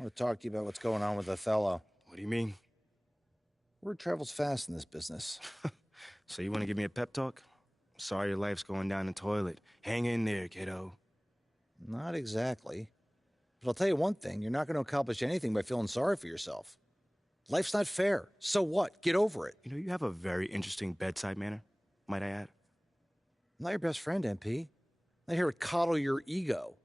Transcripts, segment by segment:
I want to talk to you about what's going on with Othello. What do you mean? Word travels fast in this business. So you want to give me a pep talk? Sorry your life's going down the toilet. Hang in there, kiddo. Not exactly. But I'll tell you one thing, you're not going to accomplish anything by feeling sorry for yourself. Life's not fair. So what? Get over it. You know, you have a very interesting bedside manner, might I add. I'm not your best friend, MP. I'm not here to coddle your ego.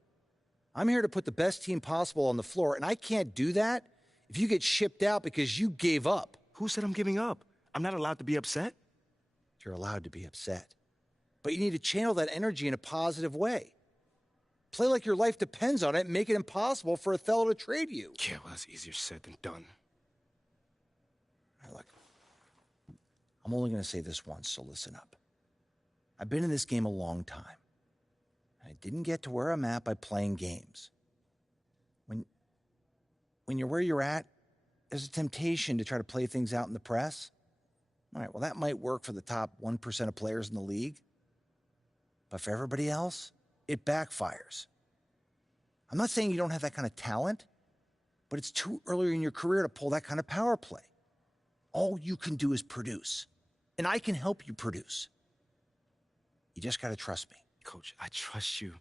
I'm here to put the best team possible on the floor, and I can't do that if you get shipped out because you gave up. Who said I'm giving up? I'm not allowed to be upset. You're allowed to be upset. But you need to channel that energy in a positive way. Play like your life depends on it and make it impossible for Othello to trade you. Yeah, well, that's easier said than done. All right, look, I'm only going to say this once, so listen up. I've been in this game a long time. I didn't get to where I'm at by playing games. When you're where you're at, there's a temptation to try to play things out in the press. All right, well, that might work for the top 1% of players in the league. But for everybody else, it backfires. I'm not saying you don't have that kind of talent, but it's too early in your career to pull that kind of power play. All you can do is produce, and I can help you produce. You just got to trust me. Coach, I trust you.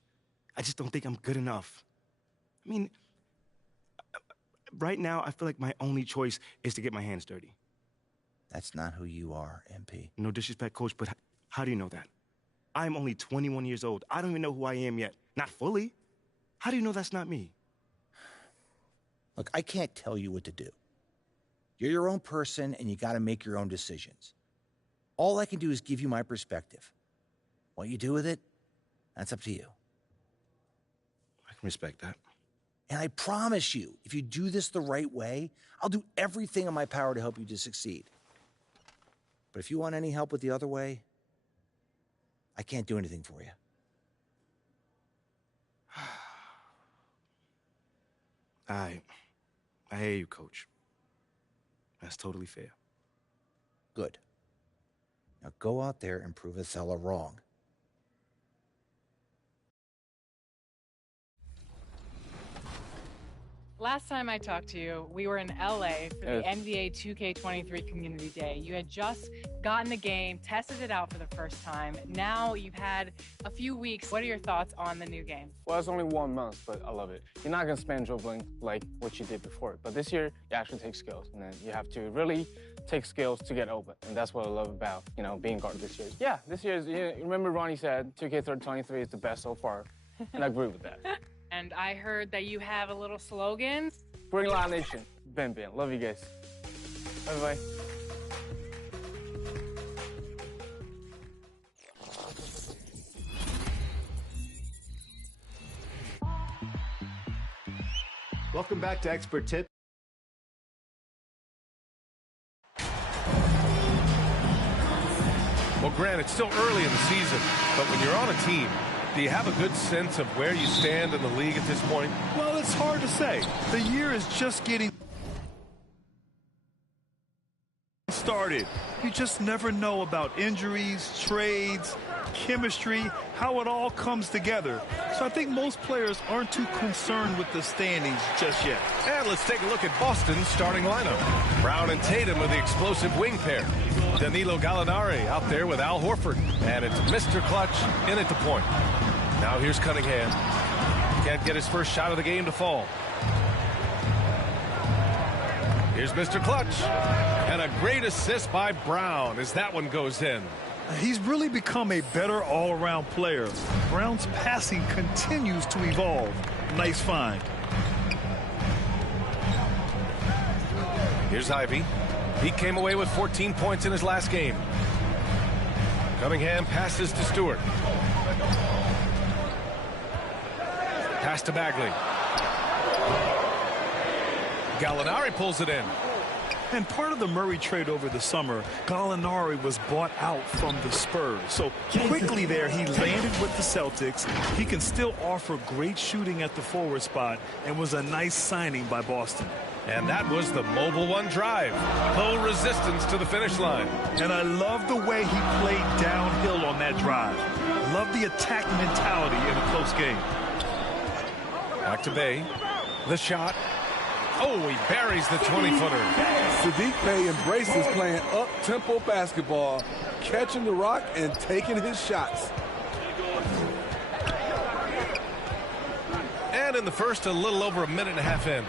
I just don't think I'm good enough. I mean, right now, I feel like my only choice is to get my hands dirty. That's not who you are, MP. No disrespect, Coach, but how do you know that? I'm only 21 years old. I don't even know who I am yet. Not fully. How do you know that's not me? Look, I can't tell you what to do. You're your own person, and you got to make your own decisions. All I can do is give you my perspective. What you do with it, that's up to you. I can respect that. And I promise you, if you do this the right way, I'll do everything in my power to help you to succeed. But if you want any help with the other way, I can't do anything for you. I hear you, Coach. That's totally fair. Good. Now go out there and prove Othello wrong. Last time I talked to you, we were in LA for the NBA 2K23 Community Day. You had just gotten the game, tested it out for the first time. Now you've had a few weeks. What are your thoughts on the new game? Well, it's only 1 month, but I love it. You're not going to spend dribbling like what you did before. But this year, you actually take skills. And then you have to really take skills to get open. And that's what I love about, being guard this year. Yeah, this year is, remember Ronnie said 2K23 is the best so far. And I agree with that. And I heard that you have a little slogan. Bring Lion Nation. Ben. Love you guys. Bye-bye. Welcome back to Expert Tip. Well, Grant, it's still early in the season, but when you're on a team, do you have a good sense of where you stand in the league at this point? Well, it's hard to say. The year is just getting started. You just never know about injuries, trades, chemistry, how it all comes together. So I think most players aren't too concerned with the standings just yet. And let's take a look at Boston's starting lineup. Brown and Tatum are the explosive wing pair. Danilo Gallinari out there with Al Horford. And it's Mr. Clutch in at the point. Now here's Cunningham. Can't get his first shot of the game to fall. Here's Mr. Clutch. And a great assist by Brown as that one goes in. He's really become a better all-around player. Brown's passing continues to evolve. Nice find. Here's Ivy. He came away with 14 points in his last game. Cunningham passes to Stewart. Pass to Bagley. Gallinari pulls it in. And part of the Murray trade over the summer, Gallinari was bought out from the Spurs. So quickly there, he landed with the Celtics. He can still offer great shooting at the forward spot and was a nice signing by Boston. And that was the Mobile One drive. Low resistance to the finish line. And I love the way he played downhill on that drive. Love the attack mentality in a close game. Back to Bay. The shot. Oh, he buries the 20-footer. Saddiq Bey embraces playing up-tempo basketball, catching the rock and taking his shots. And in the first, a little over a minute and a half in.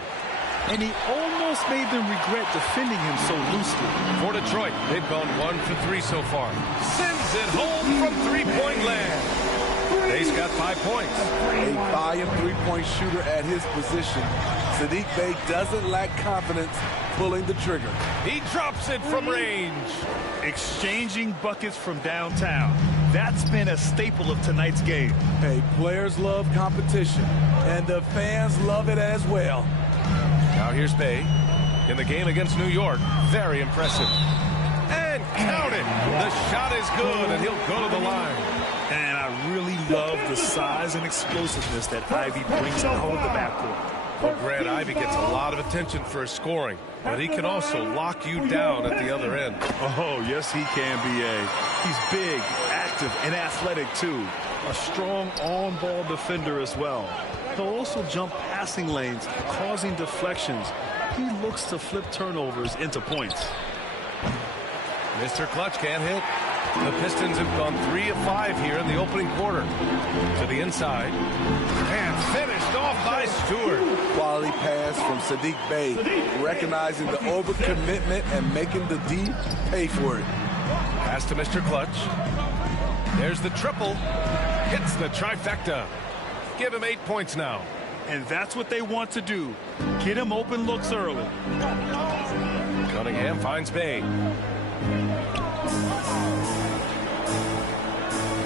And he almost made them regret defending him so loosely. For Detroit, they've gone 1 for 3 so far. Sends it home from three-point land. Bay's got 5 points. A volume three-point shooter at his position. Saddiq Bey doesn't lack confidence pulling the trigger. He drops it from range. Exchanging buckets from downtown. That's been a staple of tonight's game. Hey, players love competition, and the fans love it as well. Now here's Bey. In the game against New York, very impressive. And count it. The shot is good, and he'll go to the line. And I really love the size and explosiveness that Ivy brings out of the backcourt. Well, Grant, Ivy gets a lot of attention for his scoring, but he can also lock you down at the other end. Oh, yes, he can, B.A. He's big, active, and athletic, too. A strong on-ball defender as well. He'll also jump passing lanes, causing deflections. He looks to flip turnovers into points. Mr. Clutch can't hit. The Pistons have gone 3 of 5 here in the opening quarter. To the inside. And finished off by Stewart. Quality pass from Saddiq Bey, recognizing the overcommitment and making the D pay for it. Pass to Mr. Clutch. There's the triple. Hits the trifecta. Give him 8 points now. And that's what they want to do. Get him open looks early. Cunningham finds Bey.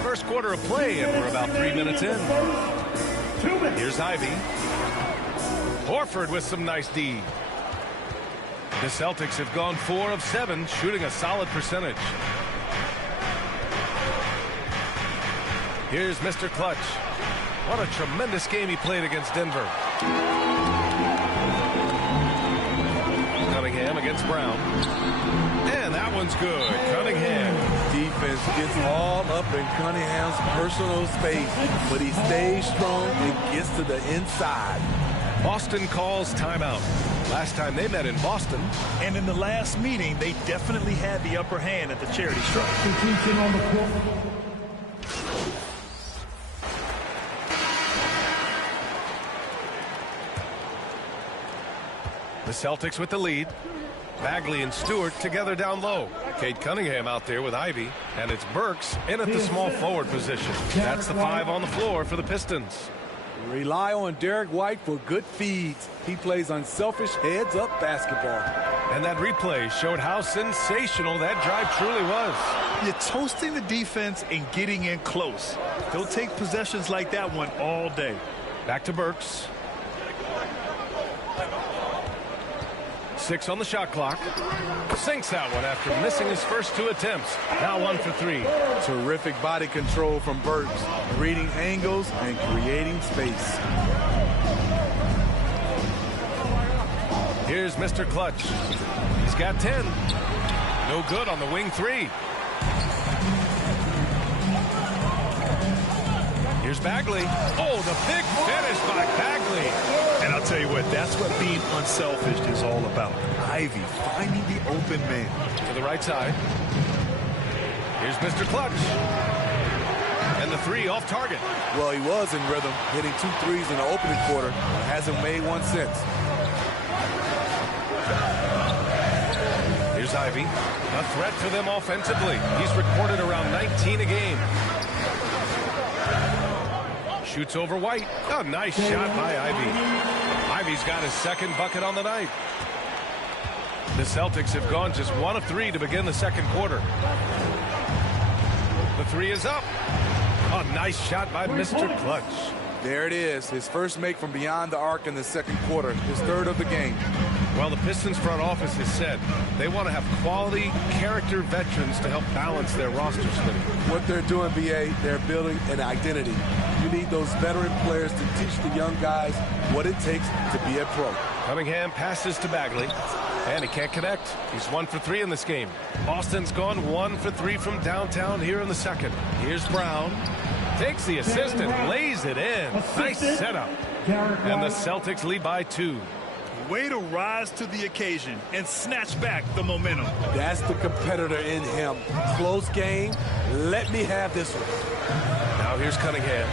First quarter of play, and we're about 3 minutes in. Here's Ivy. Horford with some nice D. The Celtics have gone 4 of 7, shooting a solid percentage. Here's Mr. Clutch. What a tremendous game he played against Denver. Cunningham against Brown. And that one's good. Cunningham. Defense gets all up in Cunningham's personal space, but he stays strong and gets to the inside. Boston calls timeout. Last time they met in Boston. And in the last meeting, they definitely had the upper hand at the charity stripe. The Celtics with the lead. Bagley and Stewart together down low. Kate Cunningham out there with Ivy. And it's Burks in at the small forward position. That's the 5 on the floor for the Pistons. Rely on Derek White for good feeds. He plays unselfish heads-up basketball. And that replay showed how sensational that drive truly was. You're toasting the defense and getting in close. They'll take possessions like that one all day. Back to Burks. 6 on the shot clock. Sinks that one after missing his first 2 attempts. Now 1 for 3. Terrific body control from Burks, reading angles and creating space. Here's Mr. Clutch. He's got 10. No good on the wing 3. Here's Bagley. Oh, the big finish by Bagley. And I'll tell you what, that's what being unselfish is all about. Ivy finding the open man. To the right side. Here's Mr. Clutch. And the 3 off target. Well, he was in rhythm, hitting 2 threes in the opening quarter, and hasn't made one since. Here's Ivy. A threat for them offensively. He's recorded around 19 a game. Shoots over White. A nice shot by Ivy. Ivy's got his second bucket on the night. The Celtics have gone just 1 of 3 to begin the second quarter. The 3 is up. A nice shot by Mr. Clutch. There it is, his first make from beyond the arc in the second quarter, his 3rd of the game. Well, the Pistons front office has said they want to have quality character veterans to help balance their roster split. What they're doing, BA, they're building an identity. You need those veteran players to teach the young guys what it takes to be a pro. Cunningham passes to Bagley, and he can't connect. He's 1 for 3 in this game. Boston's gone 1 for 3 from downtown here in the second. Here's Brown. Takes the assist and lays it in. Nice setup. And the Celtics lead by 2. Way to rise to the occasion and snatch back the momentum. That's the competitor in him. Close game. Let me have this one. Now here's Cunningham.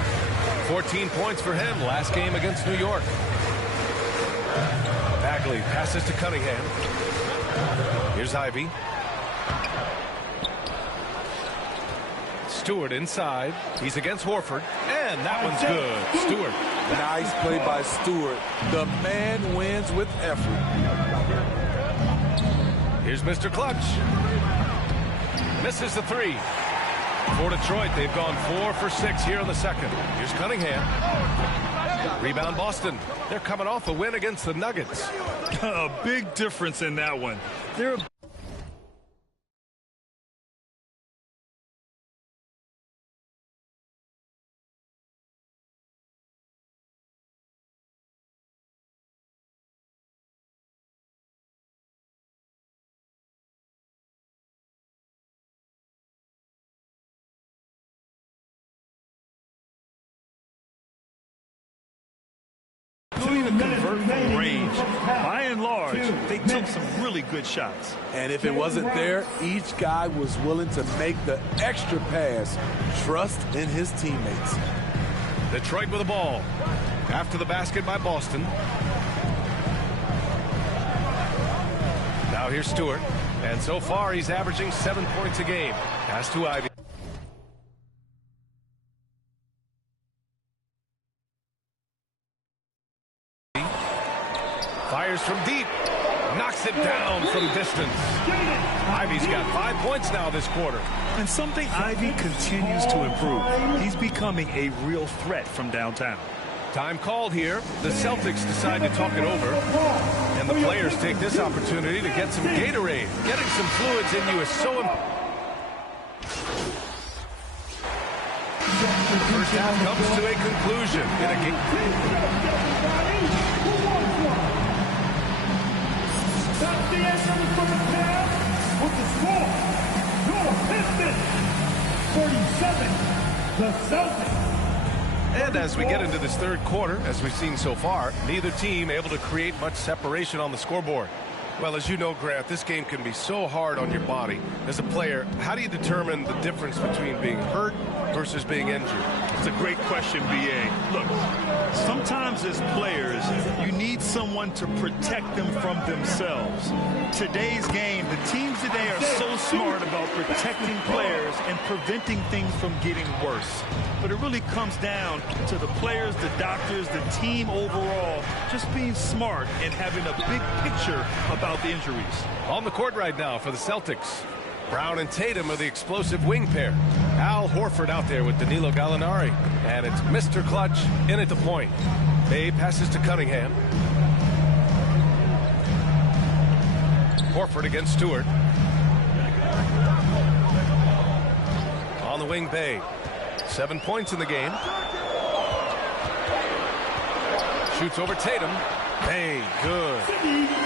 14 points for him last game against New York. Bagley passes to Cunningham. Here's Ivy. Stewart inside. He's against Horford. And that one's good. Stewart. Nice play by Stewart. The man wins with effort. Here's Mr. Clutch. Misses the three. For Detroit, they've gone 4 for 6 here in the second. Here's Cunningham. Rebound Boston. They're coming off a win against the Nuggets. A big difference in that one. They're convert from range. By and large, they took some really good shots. And if it wasn't there, each guy was willing to make the extra pass. Trust in his teammates. Detroit with the ball. After the basket by Boston. Now here's Stewart. And so far, he's averaging 7 points a game. Pass to Ivy. Fires from deep. Knocks it down from distance. Ivy's got 5 points now this quarter. And something Ivy continues to improve. He's becoming a real threat from downtown. Time called here. The Celtics decide to talk it over. And the players take this opportunity to get some Gatorade. Getting some fluids in you is so important. First half comes to a conclusion in a game. That's the answer of the first half with the score. Your Pistons 37, the Celtics. And as we get into this third quarter, as we've seen so far, neither team able to create much separation on the scoreboard. Well, as you know, Grant, this game can be so hard on your body. As a player, how do you determine the difference between being hurt versus being injured? It's a great question, B.A. Look, sometimes as players, you need someone to protect them from themselves. Today's game, the teams today are so smart about protecting players and preventing things from getting worse. But it really comes down to the players, the doctors, the team overall, just being smart and having a big picture about the injuries. On the court right now for the Celtics, Brown and Tatum are the explosive wing pair. Al Horford out there with Danilo Gallinari. And it's Mr. Clutch in at the point. Bay passes to Cunningham. Horford against Stewart. On the wing, Bay. 7 points in the game. Shoots over Tatum. Bay, good.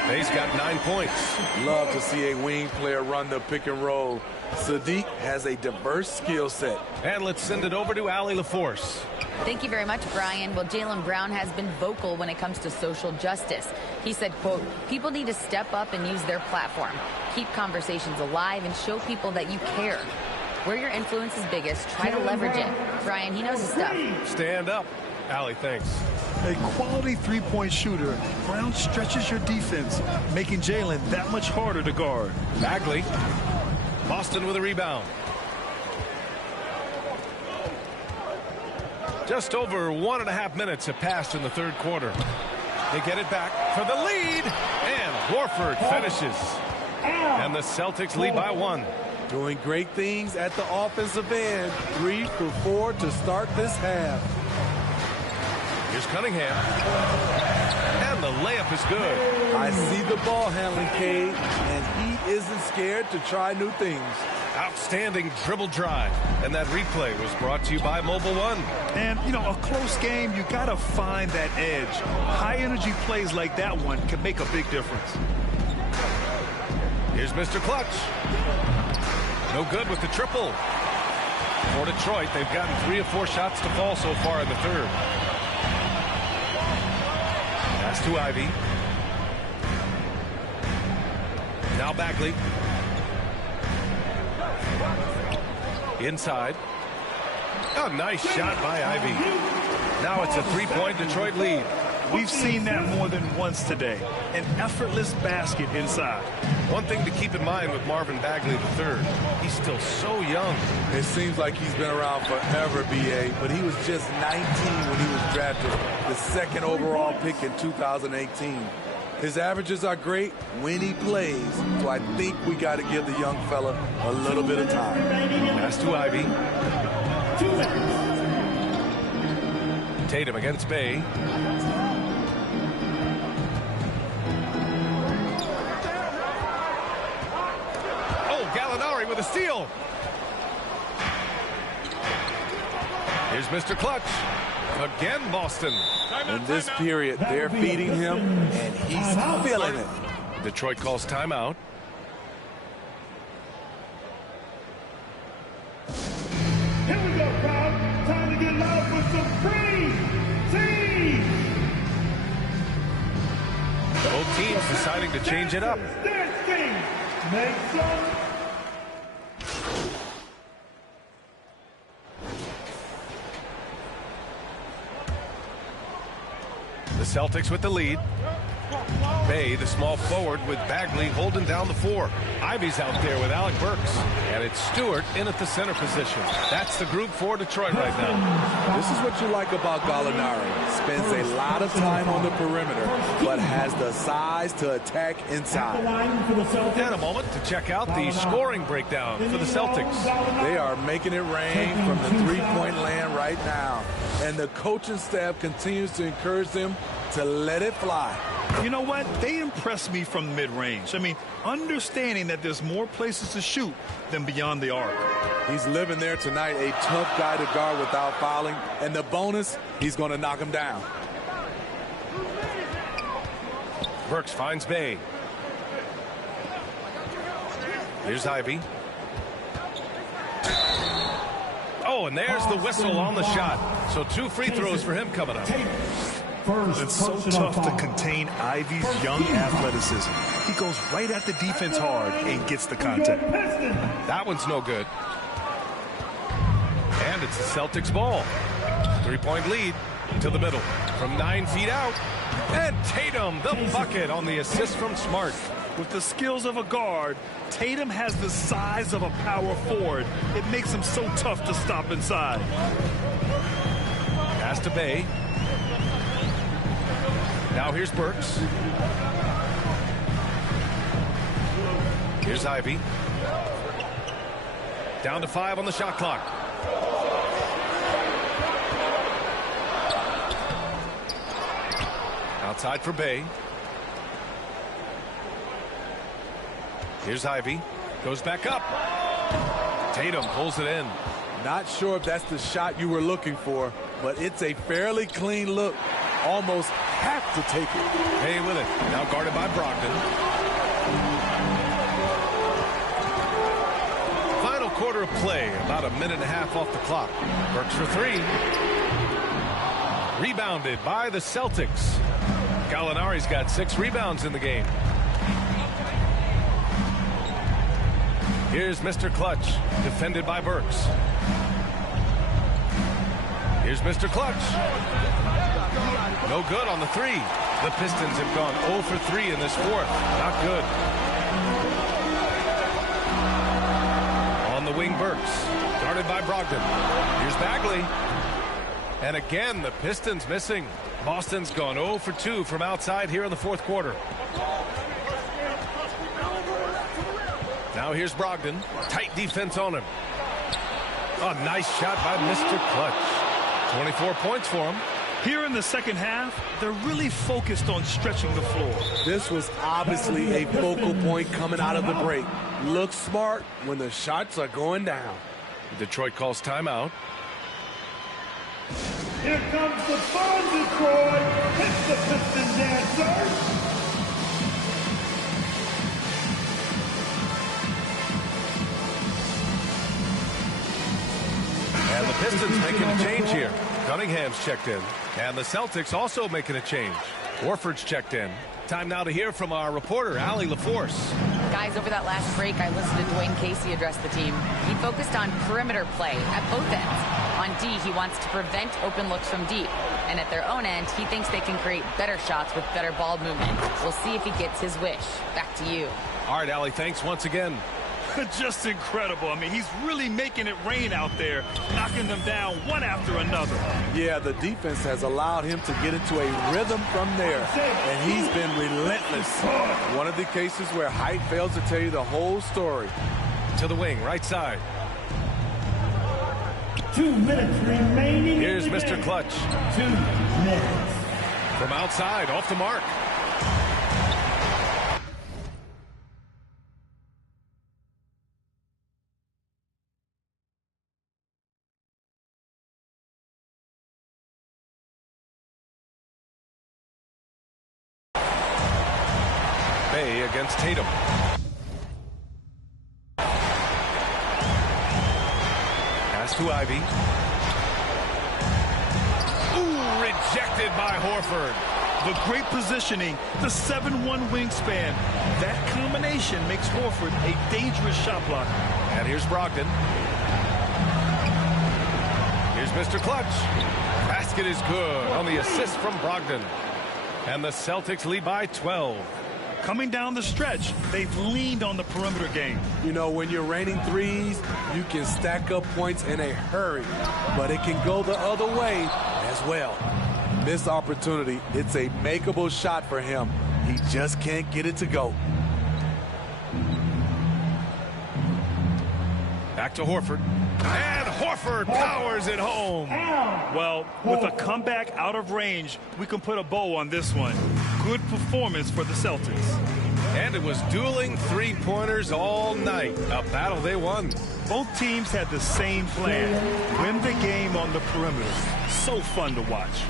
Bay's got 9 points. Love to see a wing player run the pick and roll. Sadiq has a diverse skill set. And let's send it over to Allie LaForce. Thank you very much, Brian. Well, Jaylen Brown has been vocal when it comes to social justice. He said, quote, people need to step up and use their platform. Keep conversations alive and show people that you care. Where your influence is biggest, try to leverage it. Brian, he knows his stuff. Stand up. Allie, thanks. A quality three-point shooter, Brown stretches your defense, making Jaylen that much harder to guard. Bagley. Boston with a rebound. Just over 1.5 minutes have passed in the third quarter. They get it back for the lead, and Horford finishes. And the Celtics lead by 1. Doing great things at the offensive end. 3 for 4 to start this half. Here's Cunningham. And the layup is good. I see the ball handling, Cade, and he isn't scared to try new things. Outstanding dribble drive. And that replay was brought to you by Mobile One. And, you know, a close game, you got to find that edge. High-energy plays like that one can make a big difference. Here's Mr. Clutch. No good with the triple. For Detroit, they've gotten 3 of 4 shots to fall so far in the third. Pass to Ivy. Now Bagley. Inside. A nice shot by Ivy. Now it's a three-point Detroit lead. We've seen that more than once today. An effortless basket inside. One thing to keep in mind with Marvin Bagley III, he's still so young. It seems like he's been around forever, B.A., but he was just 19 when he was drafted, the second overall pick in 2018. His averages are great when he plays, so I think we got to give the young fella a little bit of time. Pass to Ivy. Tatum against Bay. Oh, Gallinari with a steal. Here's Mr. Clutch. Again, Boston. In this period, they're feeding him, and he's feeling it. Detroit calls timeout. Here we go, crowd. Time to get loud for some free teams. Both teams deciding to change it up. Dance game. Make some. The Celtics with the lead. Bay, the small forward, with Bagley holding down the four. Ivy's out there with Alec Burks. And it's Stewart in at the center position. That's the group for Detroit right now. This is what you like about Gallinari. Spends a lot of time on the perimeter, but has the size to attack inside. And a moment to check out the scoring breakdown for the Celtics. They are making it rain from the three-point land right now. And the coaching staff continues to encourage them to let it fly. You know what? They impress me from mid-range. I mean, understanding that there's more places to shoot than beyond the arc. He's living there tonight, a tough guy to guard without fouling. And the bonus, he's going to knock him down. Burks finds Bay. Here's Ivy. Oh, and there's the whistle on the shot. So 2 free throws for him coming up. It's so tough to contain Ivy's young athleticism. He goes right at the defense hard and gets the contact. That one's no good. And it's the Celtics ball. 3-point lead to the middle. From 9 feet out. And Tatum, the bucket on the assist from Smart. With the skills of a guard, Tatum has the size of a power forward. It makes him so tough to stop inside. Pass to Bay. Now here's Burks. Here's Ivy. Down to 5 on the shot clock. Outside for Bay. Here's Ivy. Goes back up. Tatum pulls it in. Not sure if that's the shot you were looking for, but it's a fairly clean look. Almost have to take it. Bay with it. Now guarded by Brogdon. Final quarter of play. About a minute and a half off the clock. Burks for 3. Rebounded by the Celtics. Gallinari's got 6 rebounds in the game. Here's Mr. Clutch, defended by Burks. Here's Mr. Clutch. No good on the 3. The Pistons have gone 0 for 3 in this fourth. Not good. On the wing, Burks, guarded by Brogdon. Here's Bagley. And again, the Pistons missing. Boston's gone 0 for 2 from outside here in the fourth quarter. Now here's Brogdon. Tight defense on him. A nice shot by Mr. Clutch. 24 points for him. Here in the second half, they're really focused on stretching the floor. This was obviously a focal point coming out of the break. Look smart when the shots are going down. Detroit calls timeout. Here comes the fun, Detroit. It's the Piston Dancers. And the Pistons making a change here. Cunningham's checked in. And the Celtics also making a change. Warford's checked in. Time now to hear from our reporter, Allie LaForce. Guys, Guys, over that last break, I listened to Dwayne Casey address the team. He focused on perimeter play at both ends. On D, he wants to prevent open looks from deep. And at their own end, he thinks they can create better shots with better ball movement. We'll see if he gets his wish. Back to you. All right, Allie, thanks once again. Just incredible. I mean, he's really making it rain out there, knocking them down one after another. Yeah, the defense has allowed him to get into a rhythm from there, and he's been relentless. One of the cases where height fails to tell you the whole story. To the wing, right side. 2 minutes remaining. Here's Mr. Clutch. 2 minutes. From outside, off the mark. Bay against Tatum. Pass to Ivy. Ooh, rejected by Horford. The great positioning, the 7'1" wingspan. That combination makes Horford a dangerous shot blocker. And here's Brogdon. Here's Mr. Clutch. Basket is good on the assist from Brogdon. And the Celtics lead by 12. Coming down the stretch, they've leaned on the perimeter game. You know, when you're raining threes, you can stack up points in a hurry, but it can go the other way as well. Missed opportunity. It's a makeable shot for him. He just can't get it to go. Back to Horford. And Horford powers it home. Well, with a comeback out of range, we can put a bow on this one. Good performance for the Celtics. And it was dueling three-pointers all night. A battle they won. Both teams had the same plan. Win the game on the perimeter. So fun to watch.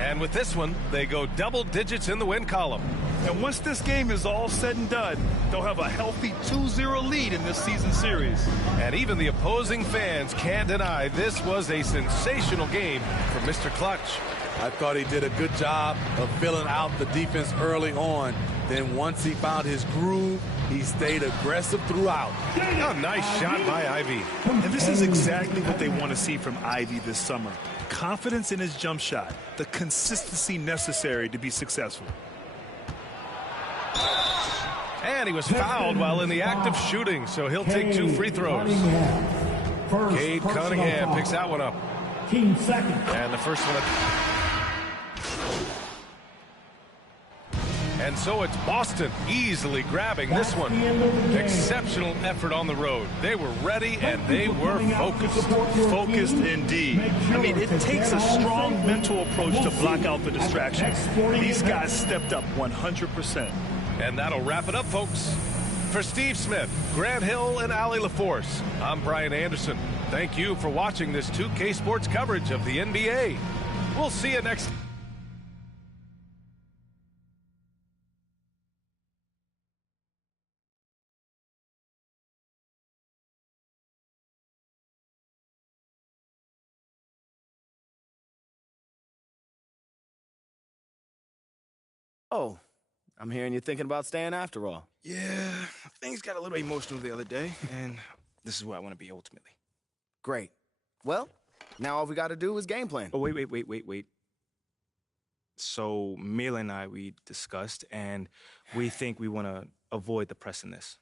And with this one, they go double digits in the win column. And once this game is all said and done, they'll have a healthy 2-0 lead in this season series. And even the opposing fans can't deny this was a sensational game for Mr. Clutch. I thought he did a good job of filling out the defense early on. Then once he found his groove, he stayed aggressive throughout. A nice shot by Ivy. And this is exactly what they want to see from Ivy this summer. Confidence in his jump shot, the consistency necessary to be successful. And he was fouled while in the act of shooting, so he'll take 2 free throws. Cade Cunningham picks that one up. 15 seconds. And the first one. And so it's Boston easily grabbing this one. Exceptional effort on the road. They were ready and they were focused. Focused indeed. I mean, it takes a strong mental approach to block out the distractions. These guys stepped up 100%. And that'll wrap it up, folks. For Steve Smith, Grant Hill, and Allie LaForce, I'm Brian Anderson. Thank you for watching this 2K Sports coverage of the NBA. We'll see you next time. Oh, I'm hearing you're thinking about staying after all. Yeah, things got a little emotional the other day, and this is where I want to be ultimately. Great. Well, now all we got to do is game plan. Oh, wait. So, Mila and I, we discussed, and we think we want to avoid the press in this.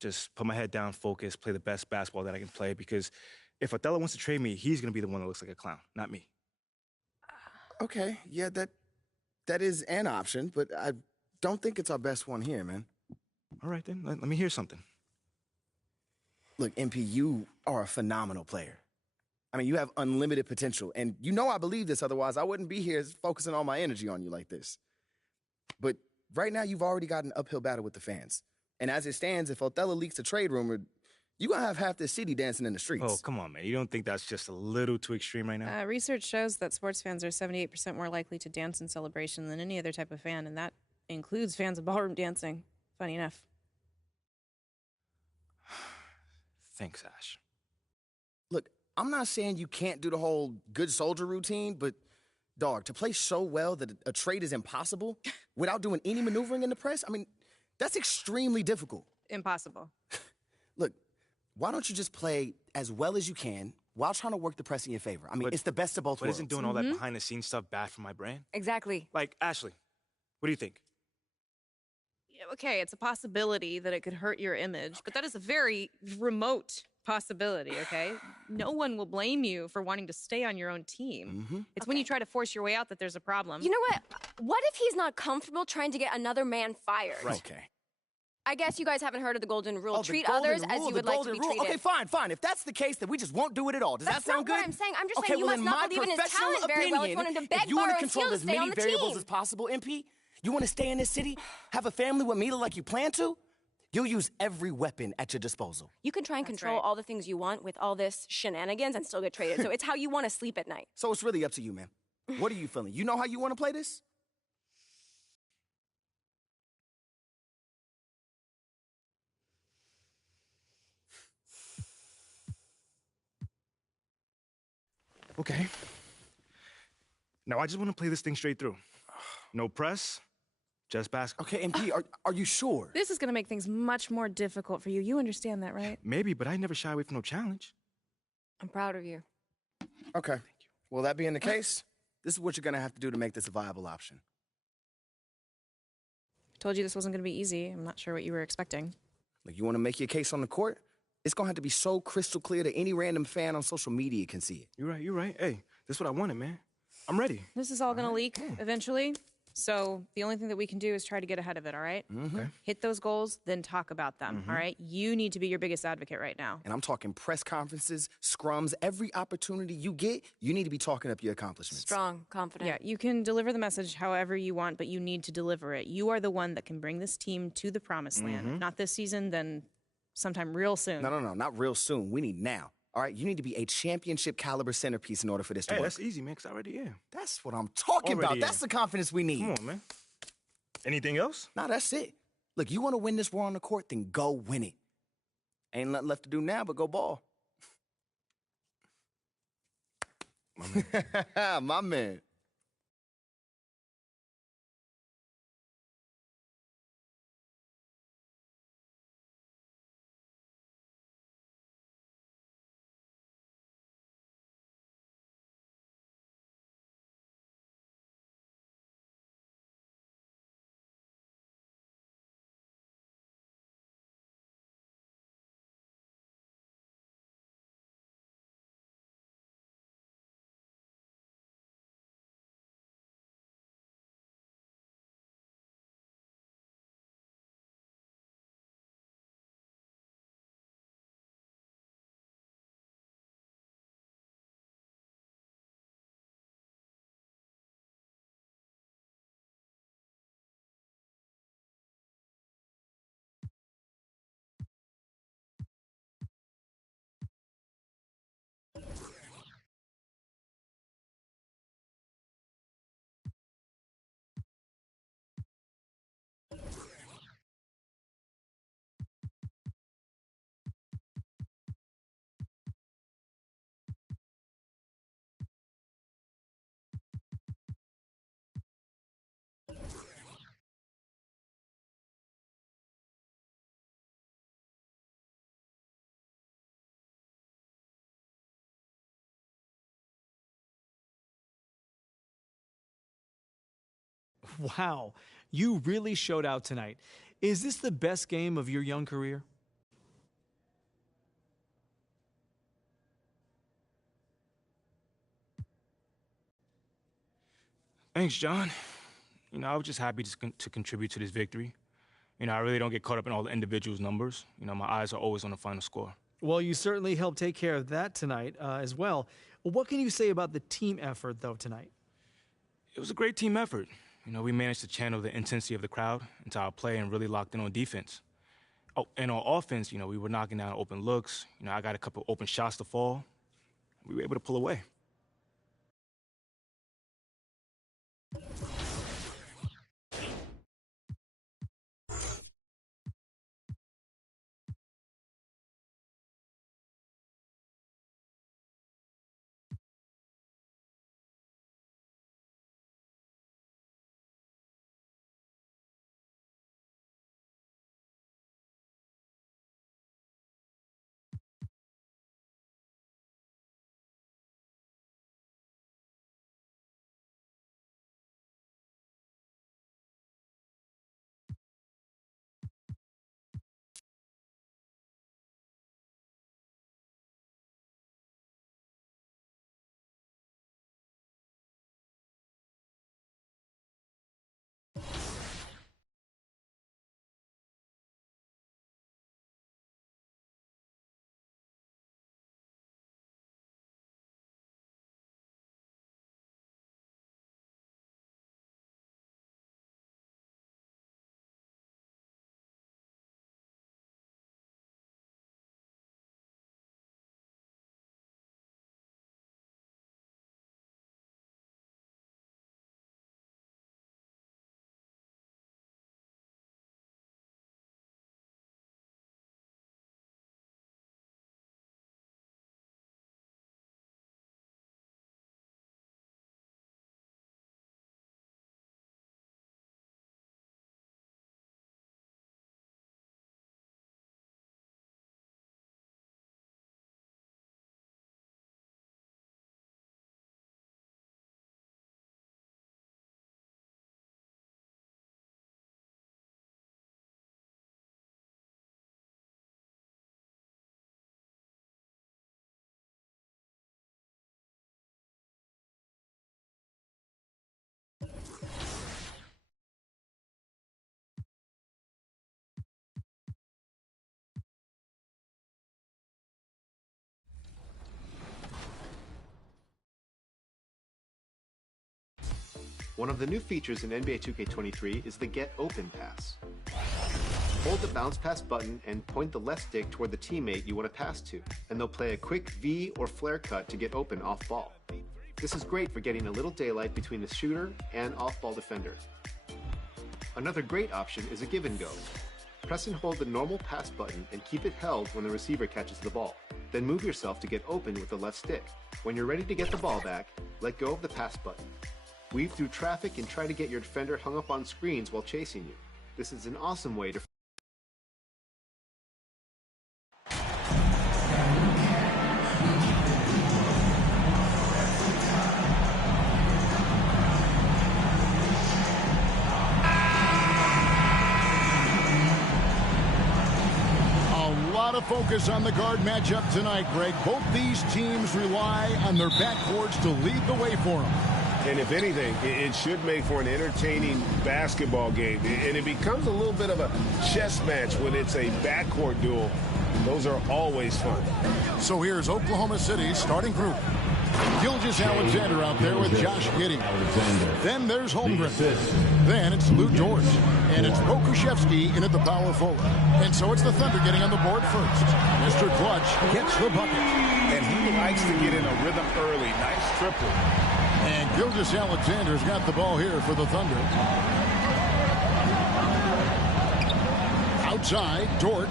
Just put my head down, focus, play the best basketball that I can play, because if Othello wants to trade me, he's going to be the one that looks like a clown, not me. Okay, yeah, that is an option, but I don't think it's our best one here, man. All right, then. Let me hear something. Look, MP, you are a phenomenal player. I mean, you have unlimited potential, and you know I believe this, otherwise I wouldn't be here focusing all my energy on you like this. But right now, you've already got an uphill battle with the fans. And as it stands, if Othello leaks a trade rumor, you're going to have half this city dancing in the streets. Oh, come on, man. You don't think that's just a little too extreme right now? Research shows that sports fans are 78% more likely to dance in celebration than any other type of fan, and that includes fans of ballroom dancing. Funny enough. Thanks, Ash. Look, I'm not saying you can't do the whole good soldier routine, but, dog, to play so well that a trade is impossible without doing any maneuvering in the press, I mean, That's extremely difficult. Impossible. Look, why don't you just play as well as you can while trying to work the press in your favor? I mean, it's the best of both worlds. But isn't doing all that behind-the-scenes stuff bad for my brand? Exactly. Like, Ashley, what do you think? Okay, it's a possibility that it could hurt your image, but that is a very remote possibility, okay? No one will blame you for wanting to stay on your own team. It's when you try to force your way out that there's a problem. You know what? What if he's not comfortable trying to get another man fired? Right. Okay. I guess you guys haven't heard of the golden rule. Oh, Treat the golden others as rule, you would the like to golden be rule. treated. Okay, fine, fine. If that's the case, then we just won't do it at all. Does that sound good? That's not what I'm saying. I'm just okay, saying you well, must not in believe in my his talent professional very well if you opinion, want him to beg, if you want borrow, to and control steal to as stay on many the variables team. as possible, MP, you want to stay in this city, have a family with Mila like you plan to, you'll use every weapon at your disposal. You can try and control all the things you want with all this shenanigans and still get traded. So it's how you want to sleep at night. So it's really up to you, man. What are you feeling? You know how you want to play this? Okay. Now, I just want to play this thing straight through. No press, just basketball. Okay, MP, are you sure? This is going to make things much more difficult for you. You understand that, right? Maybe, but I never shy away from no challenge. I'm proud of you. Okay. Well, that being the case, this is what you're going to have to do to make this a viable option. Told you this wasn't going to be easy. I'm not sure what you were expecting. Like, you want to make your case on the court? It's going to have to be so crystal clear that any random fan on social media can see it. You're right, you're right. Hey, this is what I wanted, man. I'm ready. This is all going to leak eventually. So the only thing that we can do is try to get ahead of it, all right? Okay. Hit those goals, then talk about them, all right? You need to be your biggest advocate right now. And I'm talking press conferences, scrums, every opportunity you get, you need to be talking up your accomplishments. Strong, confident. Yeah, you can deliver the message however you want, but you need to deliver it. You are the one that can bring this team to the promised land. If not this season, then sometime real soon. No, not real soon. We need now. All right, you need to be a championship caliber centerpiece in order for this to work. That's easy, man, because I already am. That's what I'm talking about. That's the confidence we need. Come on, man. Anything else? Nah, that's it. Look, you want to win this war on the court, then go win it. Ain't nothing left to do now but go ball. My man. My man. Wow, you really showed out tonight. Is this the best game of your young career? Thanks, John. I was just happy to contribute to this victory. I really don't get caught up in all the individuals' numbers. My eyes are always on the final score. Well, you certainly helped take care of that tonight as well. What can you say about the team effort, though, tonight? It was a great team effort. We managed to channel the intensity of the crowd into our play and really locked in on defense. Oh, and on offense, we were knocking down open looks. I got a couple open shots to fall. We were able to pull away. One of the new features in NBA 2K23 is the Get Open pass. Hold the bounce pass button and point the left stick toward the teammate you want to pass to, and they'll play a quick V or flare cut to get open off ball. This is great for getting a little daylight between the shooter and off-ball defender. Another great option is a give and go. Press and hold the normal pass button and keep it held when the receiver catches the ball. Then move yourself to get open with the left stick. When you're ready to get the ball back, let go of the pass button. Weave through traffic and try to get your defender hung up on screens while chasing you. This is an awesome way to of focus on the guard matchup tonight, Greg. Both these teams rely on their backcourts to lead the way for them. And if anything, it should make for an entertaining basketball game. And it becomes a little bit of a chess match when it's a backcourt duel. Those are always fun. So here's Oklahoma City's starting group. Gilgeous-Alexander out there with Josh Giddey. Then there's Holmgren. Then it's Lou Dort. And it's Pokusevski in at the power forward. And so it's the Thunder getting on the board first. Mr. Clutch gets the bucket. And he likes to get in a rhythm early. Nice triple. And Gilgeous-Alexander's got the ball here for the Thunder. Outside, Dort.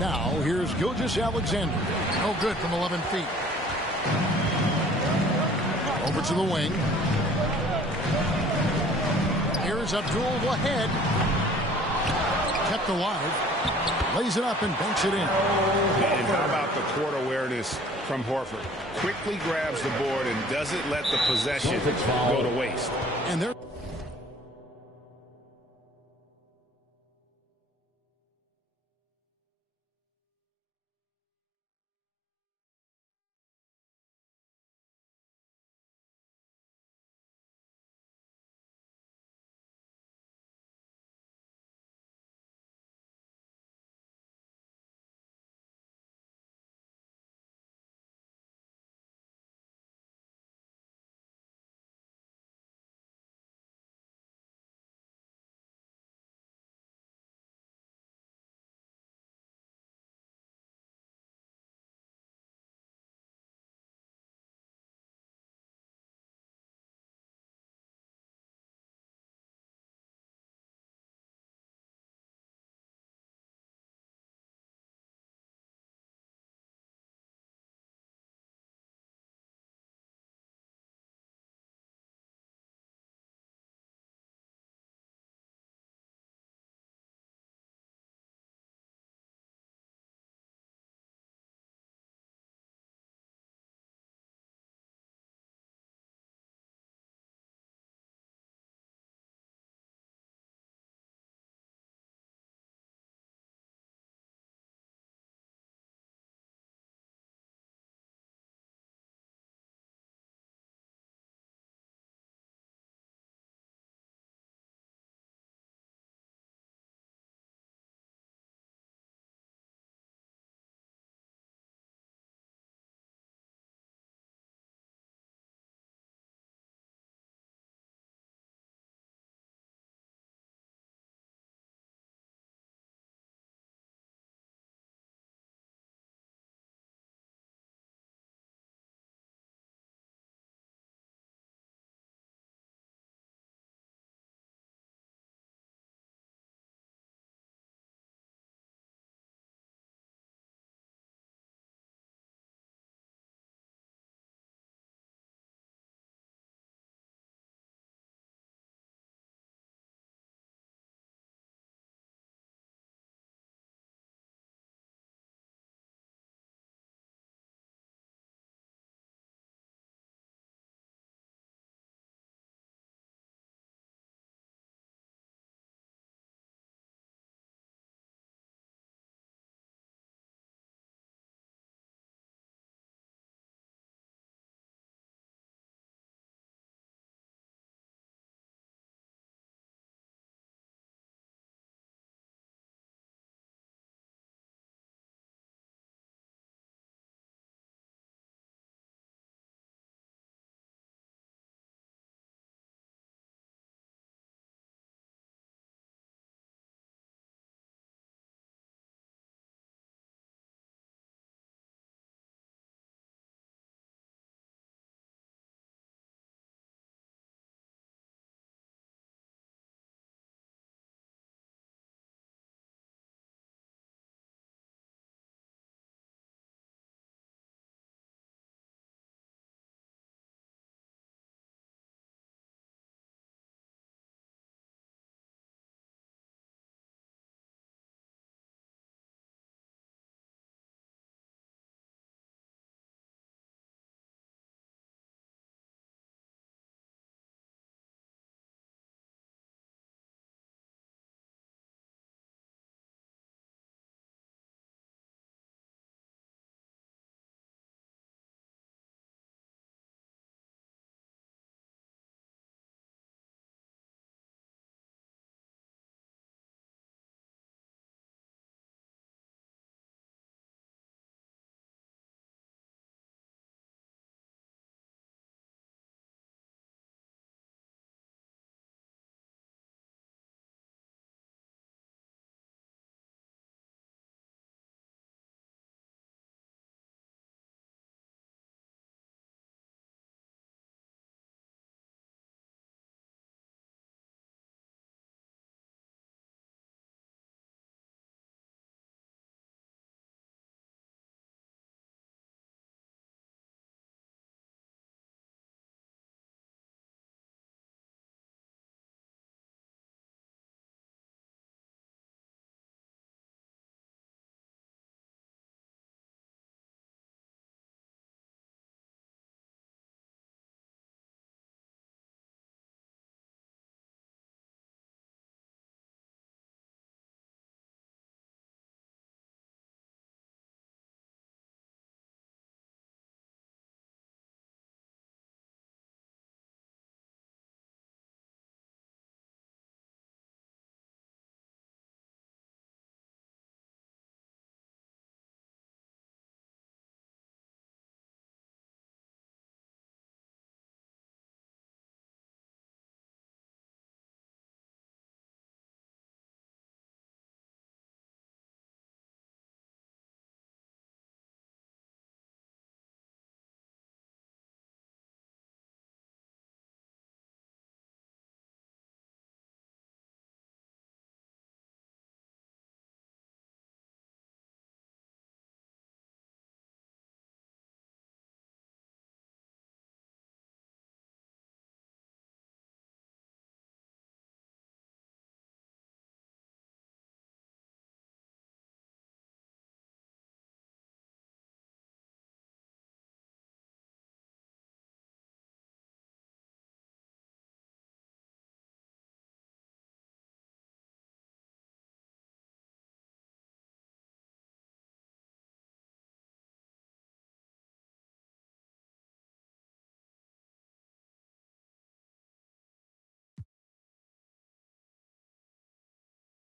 Now, here's Gilgeous-Alexander. No good from 11 feet. Over to the wing. Here's Abdul-Wahid. Kept alive. Lays it up and banks it in. And how about the court awareness from Horford? Quickly grabs the board and doesn't let the possession go to waste. And they're